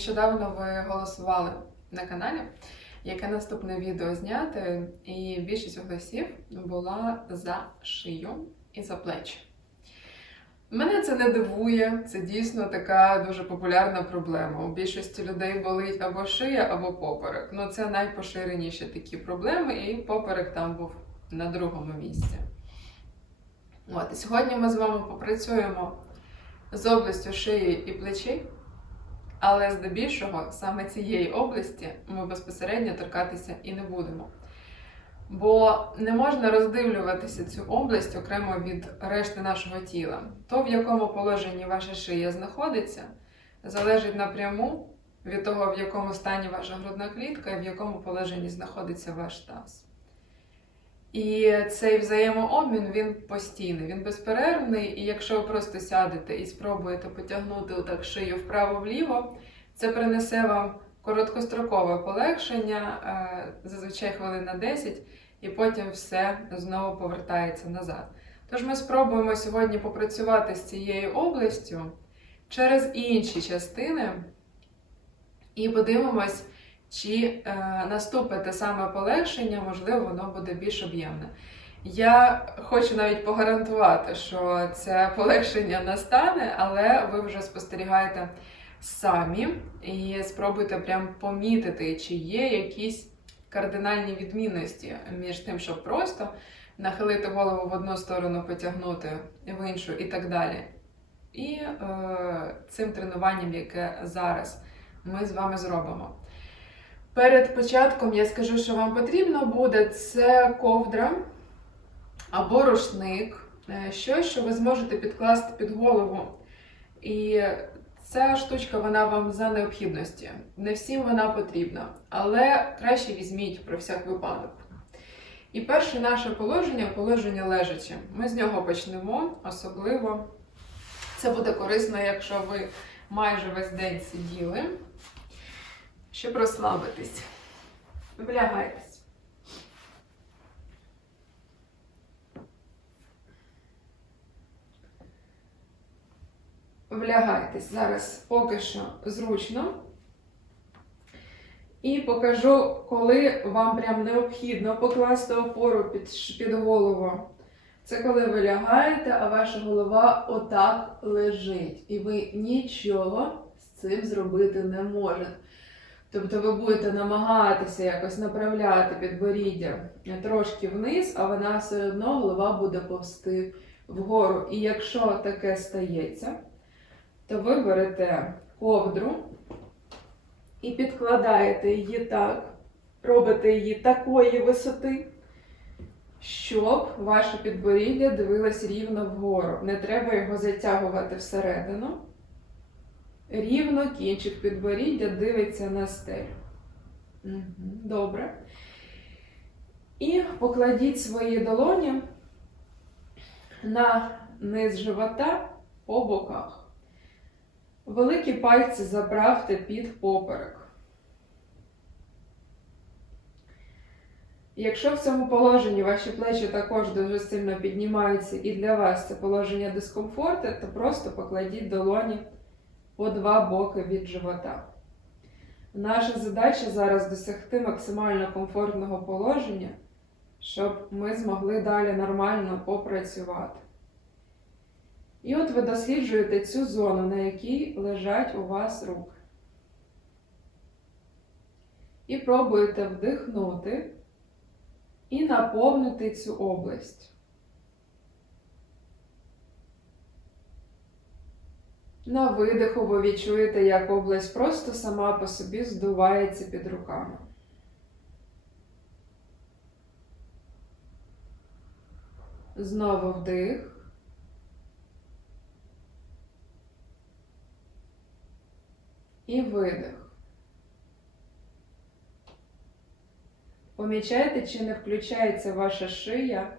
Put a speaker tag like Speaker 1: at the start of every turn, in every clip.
Speaker 1: Нещодавно ви голосували на каналі, яке наступне відео зняти, і більшість голосів була за шию і за плечі. Мене це не дивує, це дійсно така дуже популярна проблема. У більшості людей болить або шия, або поперек. Ну це найпоширеніші такі проблеми, і поперек там був на другому місці. От, сьогодні ми з вами попрацюємо з областю шиї і плечей, але здебільшого саме цієї області ми безпосередньо торкатися і не будемо. Бо не можна роздивлюватися цю область окремо від решти нашого тіла. То, в якому положенні ваша шия знаходиться, залежить напряму від того, в якому стані ваша грудна клітка і в якому положенні знаходиться ваш таз. І цей взаємообмін він постійний, він безперервний. І якщо ви просто сядете і спробуєте потягнути отак шию вправо-вліво, це принесе вам короткострокове полегшення, е, зазвичай хвилин на 10, і потім все знову повертається назад. Тож ми спробуємо сьогодні попрацювати з цією областю через інші частини і подивимось, чи е, наступить те саме полегшення, можливо, воно буде більш об'ємне. Я хочу навіть погарантувати, що це полегшення настане, але ви вже спостерігаєте самі і спробуйте прям помітити, чи є якісь кардинальні відмінності між тим, щоб просто нахилити голову в одну сторону, потягнути в іншу і так далі. І е, цим тренуванням, яке зараз ми з вами зробимо. Перед початком я скажу, що вам потрібно буде це ковдра або рушник, е, щось, що ви зможете підкласти під голову. І ця штучка вона вам за необхідності. Не всім вона потрібна, але краще візьміть про всяк випадок. І перше наше положення положення лежаче. Ми з нього почнемо, особливо це буде корисно, якщо ви майже весь день сиділи щоб розслабитись. Влягайтесь. Влягайтесь зараз поки що зручно. І покажу, коли вам прям необхідно покласти опору під, під голову. Це коли ви лягаєте, а ваша голова отак лежить. І ви нічого з цим зробити не можете. Тобто ви будете намагатися якось направляти підборіддя трошки вниз, а вона все одно голова буде повсти вгору. І якщо таке стається, то ви берете ковдру і підкладаєте її так, робите її такої висоти, щоб ваше підборіддя дивилось рівно вгору. Не треба його затягувати всередину. Рівно кінчик підборіддя дивиться на стелю. Добре. І покладіть свої долоні на низ живота по боках. Великі пальці заправте під поперек. Якщо в цьому положенні ваші плечі також дуже сильно піднімаються і для вас це положення дискомфорту, то просто покладіть долоні по два боки від живота. Наша задача зараз досягти максимально комфортного положення, щоб ми змогли далі нормально попрацювати. І от ви досліджуєте цю зону, на якій лежать у вас руки. І пробуєте вдихнути і наповнити цю область. На видиху ви відчуєте, як область просто сама по собі здувається під руками. Знову вдих. І видих. Помічайте, чи не включається ваша шия,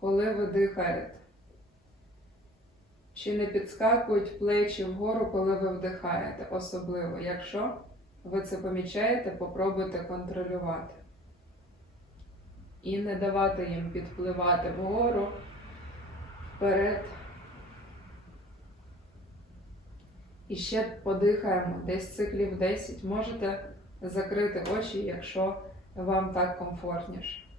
Speaker 1: коли ви дихаєте. Чи не підскакують плечі вгору, коли ви вдихаєте, особливо. Якщо ви це помічаєте, попробуйте контролювати. І не давати їм підпливати вгору, вперед І ще подихаємо десь циклів 10. Можете закрити очі, якщо вам так комфортніше.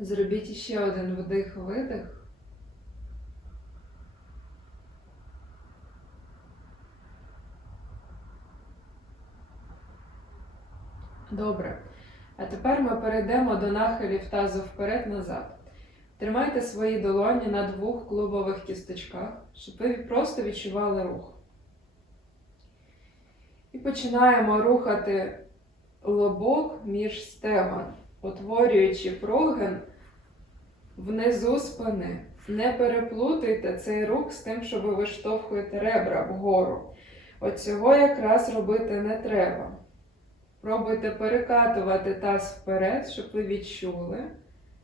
Speaker 1: Зробіть ще один вдих-видих. Добре. А тепер ми перейдемо до нахилів тазу вперед-назад. Тримайте свої долоні на двох клубових кісточках, щоб ви просто відчували рух. І починаємо рухати лобок між стегон, утворюючи прогин внизу спини. Не переплутайте цей рух з тим, що ви виштовхуєте ребра вгору. От цього якраз робити не треба. Пробуйте перекатувати таз вперед, щоб ви відчули,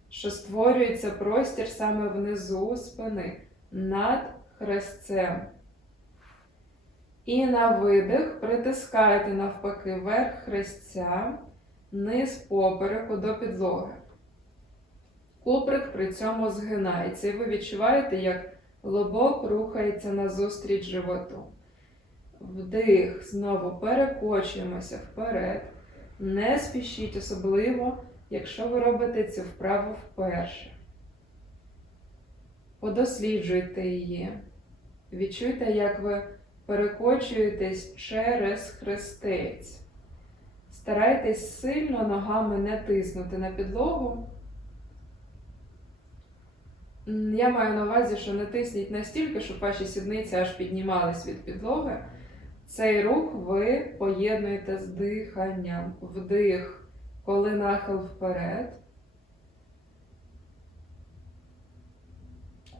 Speaker 1: що створюється простір саме внизу спини, над хрестцем. І на видих притискайте навпаки верх хрестця, низ попереку до підлоги. Куприк при цьому згинається, і ви відчуваєте, як лобок рухається назустріч животу. Вдих, знову перекочуємося вперед. Не спішіть, особливо, якщо ви робите цю вправу вперше. Подосліджуйте її. Відчуйте, як ви перекочуєтесь через хрестець. Старайтесь сильно ногами не тиснути на підлогу. Я маю на увазі, що не тисніть настільки, щоб ваші сідниці аж піднімались від підлоги. Цей рух ви поєднуєте з диханням. Вдих, коли нахил вперед.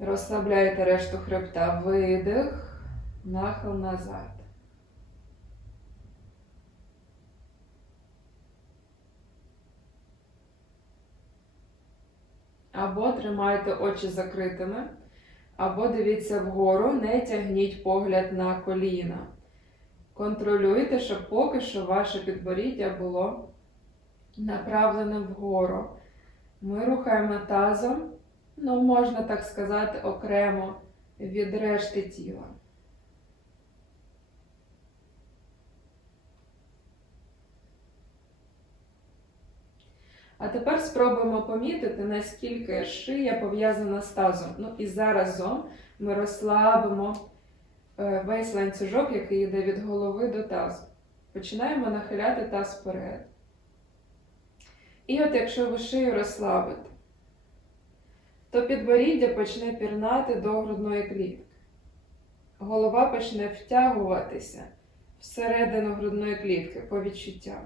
Speaker 1: Розслабляєте решту хребта. Видих, нахил назад. Або тримайте очі закритими, або дивіться вгору, не тягніть погляд на коліна. Контролюйте, щоб поки що ваше підборіддя було направлене вгору. Ми рухаємо тазом, ну, можна так сказати, окремо від решти тіла. А тепер спробуємо помітити, наскільки шия пов'язана з тазом. Ну і заразом ми розслабимо е, весь ланцюжок, який йде від голови до тазу. Починаємо нахиляти таз вперед. І от якщо ви шию розслабите, то підборіддя почне пірнати до грудної клітки. Голова почне втягуватися всередину грудної клітки по відчуттям.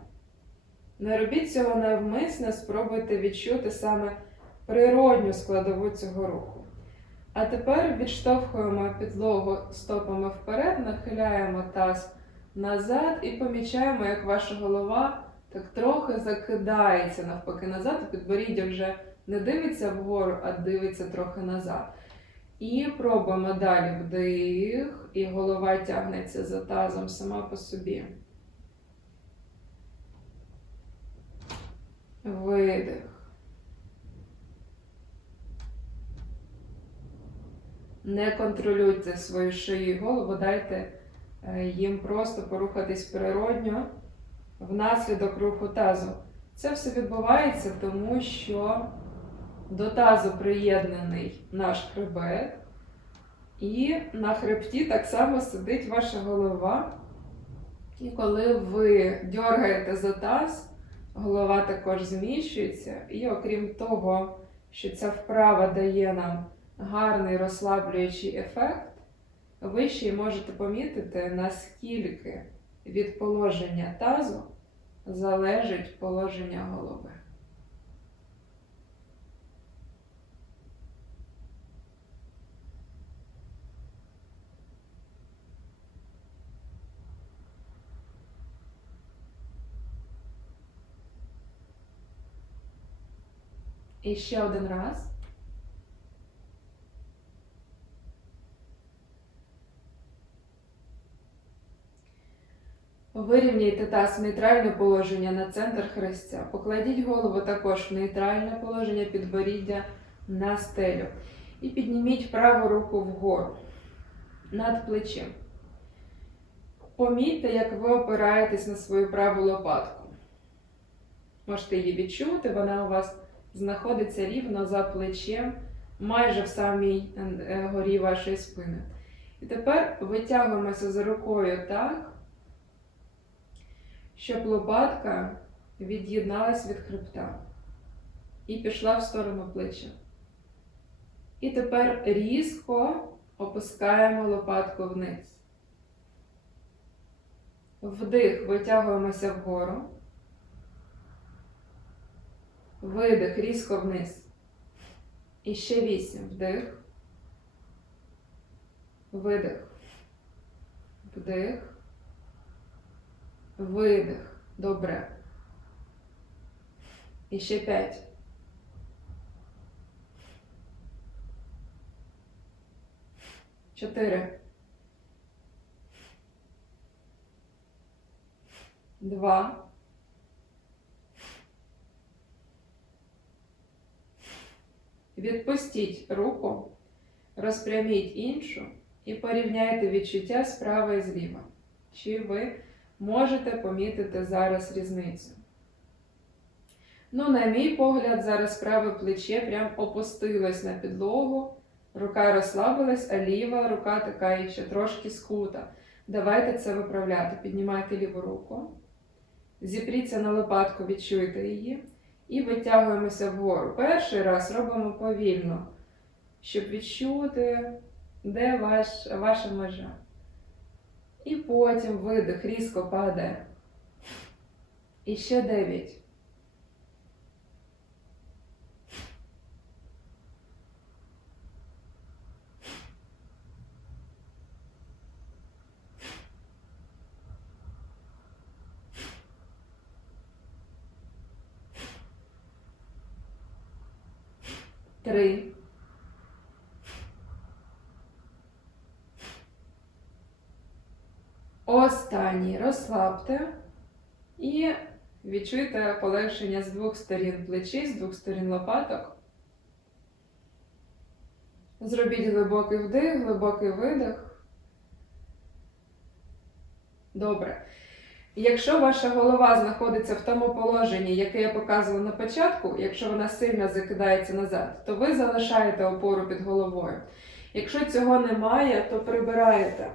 Speaker 1: Не робіть цього навмисно, спробуйте відчути саме природню складову цього руху. А тепер відштовхуємо підлогу стопами вперед, нахиляємо таз назад і помічаємо, як ваша голова так трохи закидається навпаки назад, і підборіддя вже не дивиться вгору, а дивиться трохи назад. І пробуємо далі вдих, і голова тягнеться за тазом сама по собі. Видих. Не контролюйте свою шию і голову, дайте е, їм просто порухатись природньо внаслідок руху тазу. Це все відбувається, тому що до тазу приєднаний наш хребет, і на хребті так само сидить ваша голова. І коли ви дергаєте за таз, голова також зміщується, і окрім того, що ця вправа дає нам гарний розслаблюючий ефект, ви ще й можете помітити, наскільки від положення тазу залежить положення голови. І ще один раз. Вирівняйте таз в нейтральне положення на центр хрестя. Покладіть голову також в нейтральне положення підборіддя на стелю. І підніміть праву руку вгору над плечем. Помітьте, як ви опираєтесь на свою праву лопатку. Можете її відчути, вона у вас знаходиться рівно за плечем, майже в самій е, горі вашої спини. І тепер витягуємося за рукою так, щоб лопатка від'єдналась від хребта і пішла в сторону плеча. І тепер різко опускаємо лопатку вниз. Вдих, витягуємося вгору. Видих різко вниз. І ще вісім. Вдих. Видих. Вдих. Видих. Добре. І ще п'ять. Чотири. Два. Відпустіть руку, розпряміть іншу і порівняйте відчуття справа і зліва. Чи ви можете помітити зараз різницю? Ну, на мій погляд, зараз праве плече прям опустилось на підлогу, рука розслабилась, а ліва рука така ще трошки скута. Давайте це виправляти. Піднімайте ліву руку, зіпріться на лопатку, відчуйте її. І витягуємося вгору. Перший раз робимо повільно, щоб відчути, де ваш, ваша межа. І потім видих різко падає. І ще дев'ять. Три. Останній розслабте і відчуйте полегшення з двох сторін плечі, з двох сторін лопаток. Зробіть глибокий вдих, глибокий видих. Добре. Якщо ваша голова знаходиться в тому положенні, яке я показувала на початку, якщо вона сильно закидається назад, то ви залишаєте опору під головою. Якщо цього немає, то прибираєте.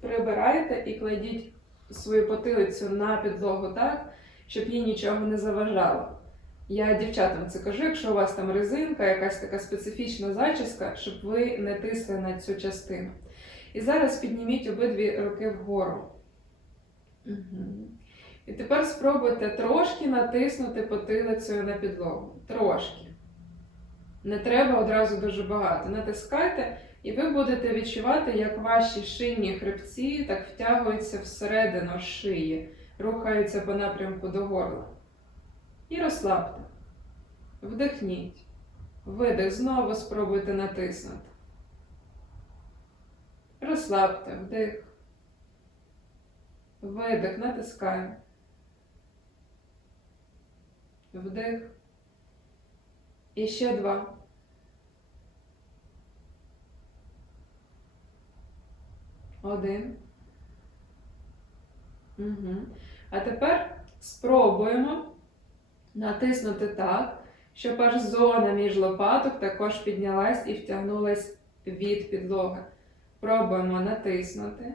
Speaker 1: Прибираєте і кладіть свою потилицю на підлогу так, щоб їй нічого не заважало. Я дівчатам це кажу, якщо у вас там резинка, якась така специфічна зачіска, щоб ви не тисли на цю частину. І зараз підніміть обидві руки вгору. І тепер спробуйте трошки натиснути потилицею на підлогу. Трошки. Не треба одразу дуже багато. Натискайте, і ви будете відчувати, як ваші шийні хребці так втягуються всередину шиї, рухаються по напрямку до горла. І розслабте. Вдихніть. Видих, знову спробуйте натиснути. Розслабте, вдих. Видих, натискаємо. Вдих. І ще два. Один. Угу. А тепер спробуємо натиснути так, щоб аж зона між лопаток також піднялась і втягнулась від підлоги. Пробуємо натиснути.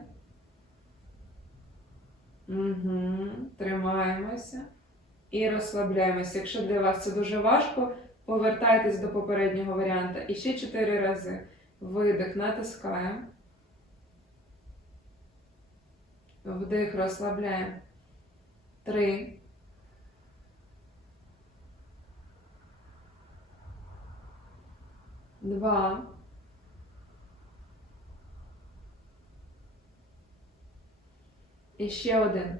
Speaker 1: Угу. Тримаємося і розслабляємося. Якщо для вас це дуже важко, Повертайтесь до попереднього варіанта. І ще 4 рази. Видих, натискаємо. Вдих, розслабляємо. Три. Два. І ще один.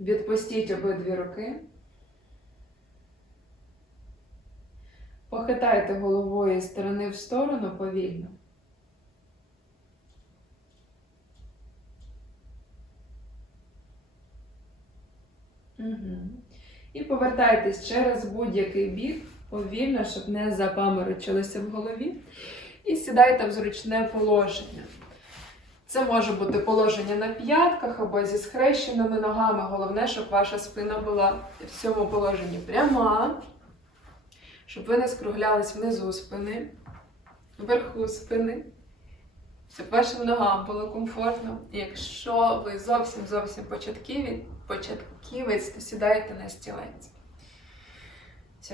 Speaker 1: Відпустіть обидві руки. Похитайте головою з сторони в сторону повільно. Угу. І повертайтесь через будь-який бік повільно, щоб не запаморочилося в голові. І сідайте в зручне положення. Це може бути положення на п'ятках або зі схрещеними ногами. Головне, щоб ваша спина була в цьому положенні пряма, щоб ви не скруглялись внизу спини, вверху спини, щоб вашим ногам було комфортно. І якщо ви зовсім зовсім початківець, то сідайте на стілець.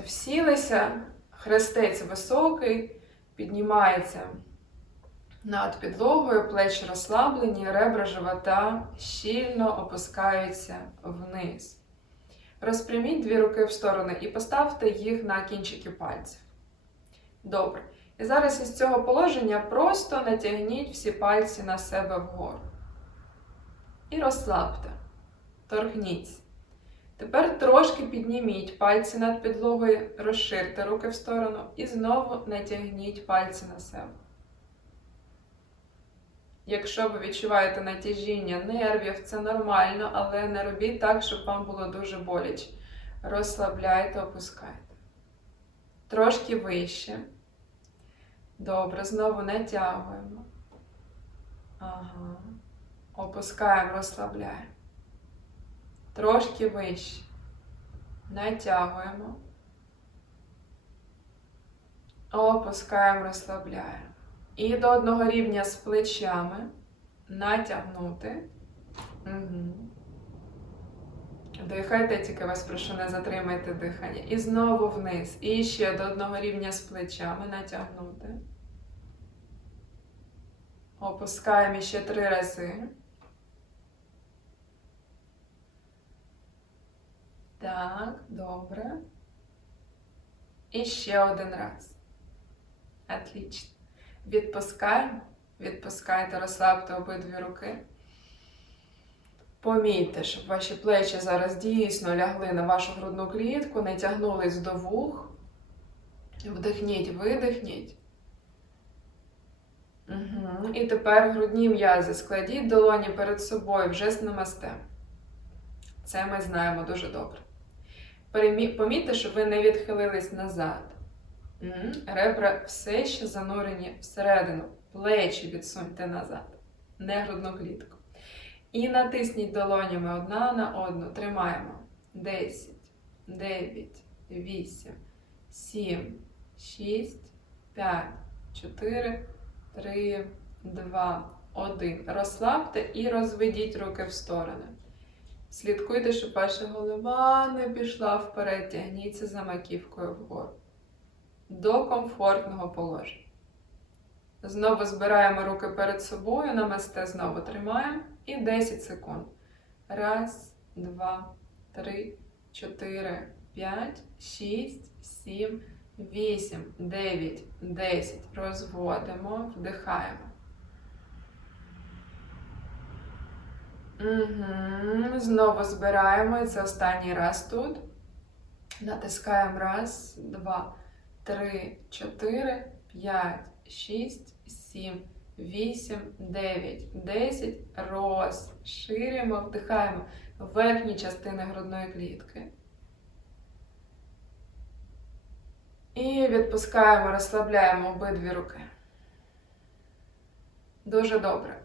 Speaker 1: Всілися, хрестець високий, піднімається над підлогою, плечі розслаблені, ребра живота щільно опускаються вниз. Розпряміть дві руки в сторони і поставте їх на кінчики пальців. Добре. І зараз із цього положення просто натягніть всі пальці на себе вгору. І розслабте. Торгніться. Тепер трошки підніміть пальці над підлогою, розширте руки в сторону і знову натягніть пальці на себе. Якщо ви відчуваєте натяжіння нервів, це нормально, але не робіть так, щоб вам було дуже боляче. Розслабляйте, опускайте. Трошки вище. Добре, знову натягуємо. Ага. Опускаємо, розслабляємо. Трошки вище. Натягуємо. Опускаємо, розслабляємо. І до одного рівня з плечами натягнути. Угу. Дихайте, тільки вас прошу, не затримайте дихання. І знову вниз. І ще до одного рівня з плечами натягнути. Опускаємо ще три рази. Так, добре. І ще один раз. Отлично. Відпускаємо, відпускайте, розслабте обидві руки. Помійте, щоб ваші плечі зараз дійсно лягли на вашу грудну клітку, не тягнулись до вух. Вдихніть, видихніть. Угу. І тепер грудні м'язи складіть долоні перед собою вже з намасте. Це ми знаємо дуже добре. Помітьте, щоб ви не відхилились назад. Ребра все ще занурені всередину. Плечі відсуньте назад, не грудну клітку. І натисніть долонями одна на одну. Тримаємо. 10, 9, 8, 7, 6, 5, 4, 3, 2, 1. Розслабте і розведіть руки в сторони. Слідкуйте, щоб ваша голова не пішла вперед. Тягніться за маківкою вгору до комфортного положення. Знову збираємо руки перед собою, намасте знову тримаємо і 10 секунд. Раз, два, три, чотири, п'ять, шість, сім, вісім, дев'ять, десять. Розводимо, вдихаємо. Угу. Знову збираємо. Це останній раз тут. Натискаємо раз, два три, чотири, п'ять, шість, сім, вісім, дев'ять, десять. Розширюємо, вдихаємо верхні частини грудної клітки. І відпускаємо, розслабляємо обидві руки. Дуже добре.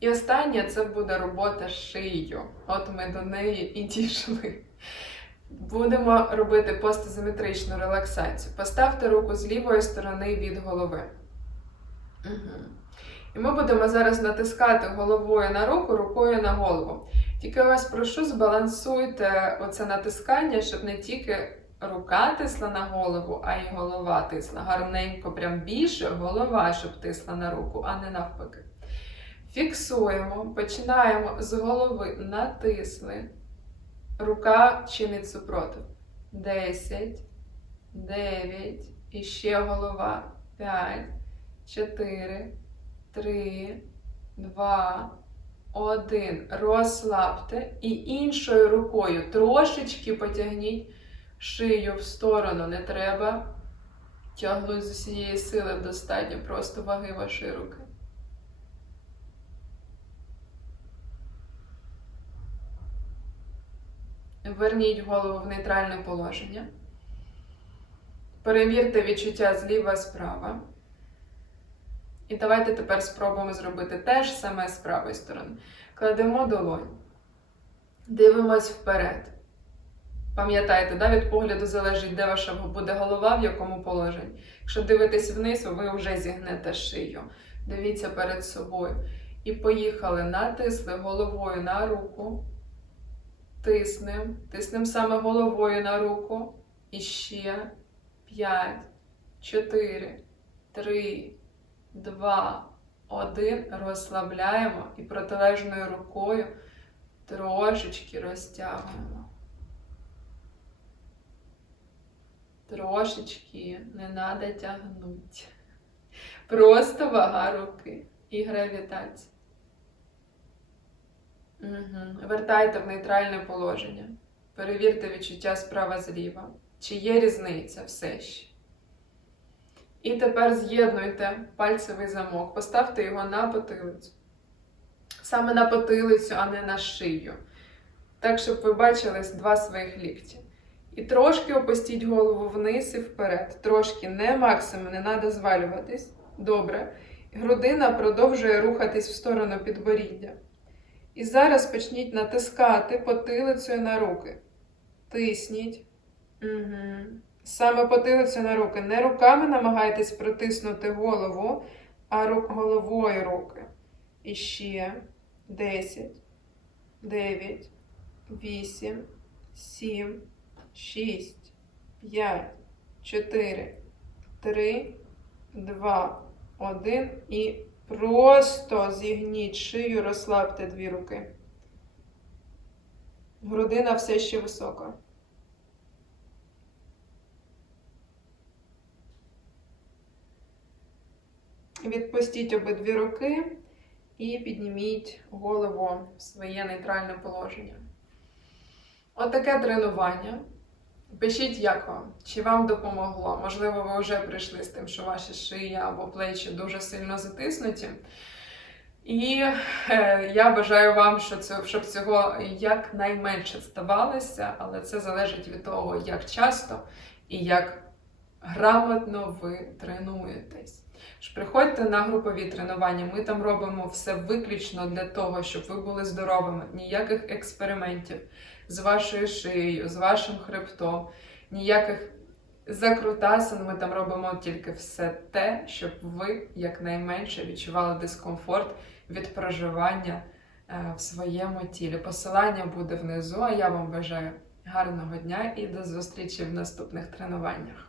Speaker 1: І останнє це буде робота з шиєю. От ми до неї і дійшли. Будемо робити постизометричну релаксацію. Поставте руку з лівої сторони від голови. Угу. І ми будемо зараз натискати головою на руку, рукою на голову. Тільки вас прошу, збалансуйте оце натискання, щоб не тільки рука тисла на голову, а й голова тисла. Гарненько, прям більше голова, щоб тисла на руку, а не навпаки. Фіксуємо, починаємо з голови натисли. Рука чинить супротив. 10, 9, і ще голова. 5, 4, 3, 2, 1. Розслабте. І іншою рукою трошечки потягніть шию в сторону. Не треба тягнути з усієї сили достатньо, просто ваги вашої руки. Верніть голову в нейтральне положення. Перевірте відчуття зліва-справа. І давайте тепер спробуємо зробити те ж саме з правої сторони. Кладемо долонь. Дивимось вперед. Пам'ятайте, да, від погляду залежить, де ваша буде голова, в якому положенні. Якщо дивитесь вниз, ви вже зігнете шию. Дивіться перед собою. І поїхали, натисли головою на руку. Тиснем. Тиснем саме головою на руку. І ще 5, 4, 3, 2, 1. Розслабляємо і протилежною рукою трошечки розтягуємо. Трошечки не треба тягнути. Просто вага руки і гравітація. Угу. Вертайте в нейтральне положення. Перевірте відчуття справа-зліва. Чи є різниця все ще. І тепер з'єднуйте пальцевий замок, поставте його на потилицю. Саме на потилицю, а не на шию. Так, щоб ви бачили два своїх лікті. І трошки опустіть голову вниз і вперед. Трошки, не максимум, не треба звалюватись. Добре. Грудина продовжує рухатись в сторону підборіддя. І зараз почніть натискати потилицею на руки. Тисніть. Угу. Саме потилицею на руки. Не руками намагайтесь протиснути голову, а ру- головою руки. І ще 10, 9, 8, 7, 6, 5, 4, 3, 2, 1 і просто зігніть шию, розслабте дві руки. Грудина все ще висока. Відпустіть обидві руки і підніміть голову в своє нейтральне положення. Отаке тренування. Пишіть, як вам, чи вам допомогло. Можливо, ви вже прийшли з тим, що ваші шия або плечі дуже сильно затиснуті. І е, я бажаю вам, що це, щоб цього якнайменше ставалося, але це залежить від того, як часто і як грамотно ви тренуєтесь. Ж приходьте на групові тренування, ми там робимо все виключно для того, щоб ви були здоровими, ніяких експериментів з вашою шиєю, з вашим хребтом, ніяких закрутасин. Ми там робимо тільки все те, щоб ви якнайменше відчували дискомфорт від проживання е, в своєму тілі. Посилання буде внизу, а я вам бажаю гарного дня і до зустрічі в наступних тренуваннях.